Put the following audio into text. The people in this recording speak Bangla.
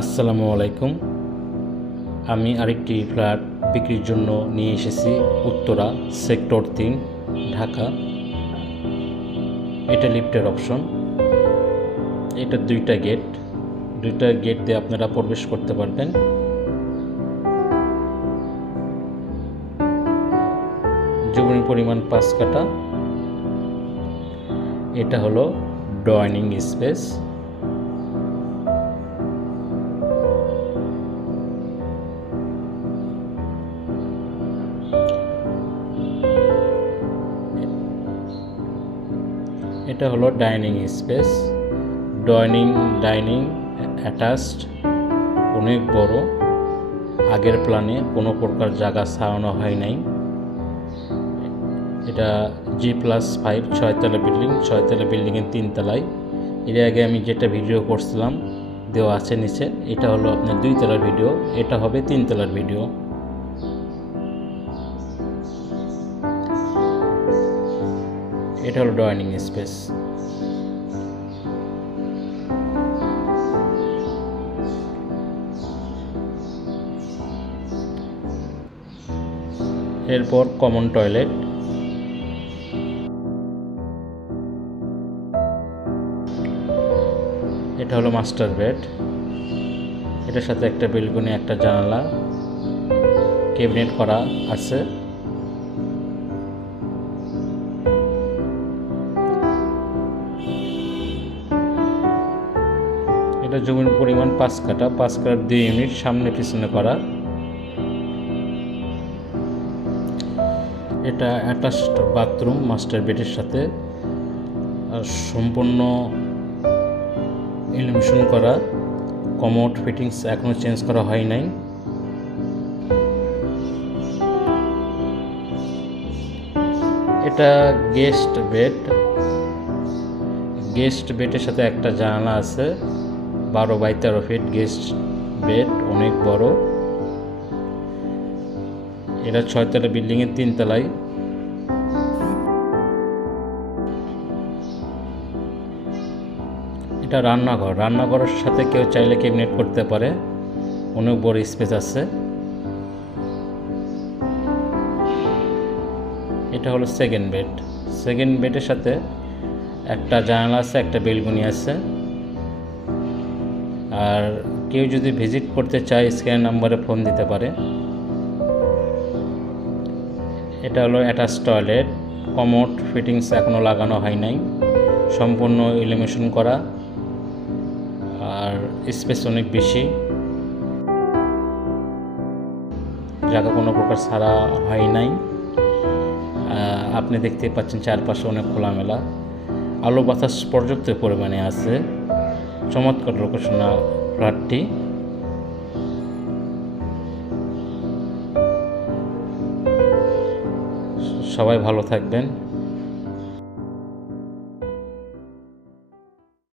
আসসালামু আলাইকুম। আমি আরেকটি ফ্ল্যাট বিক্রির জন্য নিয়ে এসেছি উত্তরা সেক্টর 3 ঢাকা। এটা লিফটের অপশন। এটা দুইটা গেট দিয়ে আপনারা প্রবেশ করতে পারবেন। জমির পরিমাণ 5 কাঠা। এটা হলো ডাইনিং স্পেস। এটা হলো ডাইনিং স্পেস। ডাইনিং অ্যাটাচড, অনেক বড়। আগের প্ল্যানে কোনো প্রকার জায়গা ছাড়ানো হয় নাই। এটা G+5 6তলা বিল্ডিং, 6তলা বিল্ডিংয়ের 3 তলায়। এর আগে আমি যেটা ভিডিও করছিলাম দেওয়া আছে নিচে। এটা হলো আপনার 2 তলার ভিডিও, এটা হবে 3 তলার ভিডিও। এটা হলো ডাইনিং স্পেস। এরপর কমন টয়লেট। এটা হলো মাস্টার বেড। এটার সাথে একটা বেলকনি, একটা জানালা, ক্যাবিনেট করা আছে। এটা জমির পরিমাণ 5 কাঠা। 5 কাঠার 2 ইউনিট, সামনে পিছনে করা। এটা অ্যাটাচড বাথরুম মাস্টার বেডের সাথে, আর সম্পূর্ণ ইলিমিনেশন করা। কমোড ফিটিংস এখনো চেঞ্জ করা হয় নাই। এটা গেস্ট বেডের সাথে একটা জানালা আছে। 12x13 ফিট গেস্ট বেড, অনেক বড়। এটা 6তলা বিল্ডিংয়ের 3 তলায়। এটা রান্নাঘরের সাথে কেউ চাইলে ক্যাবিনেট করতে পারে, অনেক বড় স্পেস আছে। এটা হলো সেকেন্ড বেডের সাথে একটা জানালা আছে, একটা বেলকনি আছে। আর কেউ যদি ভিজিট করতে চায় স্ক্যান নাম্বারে ফোন দিতে পারে। এটা হলো অ্যাটাচ টয়লেট। কমোড ফিটিংস এখনও লাগানো হয় নাই, সম্পূর্ণ ইলিমিনেশন করা, আর স্পেস অনেক বেশি, জায়গা কোনো প্রকার ছাড়া হয় নাই। আপনি দেখতে পাচ্ছেন চারপাশে অনেক খোলামেলা, আলো বাতাস পর্যাপ্ত পরিমাণে আছে। চমৎকার লোকেশনা ফ্ল্যাটটি। সবাই ভালো থাকবেন।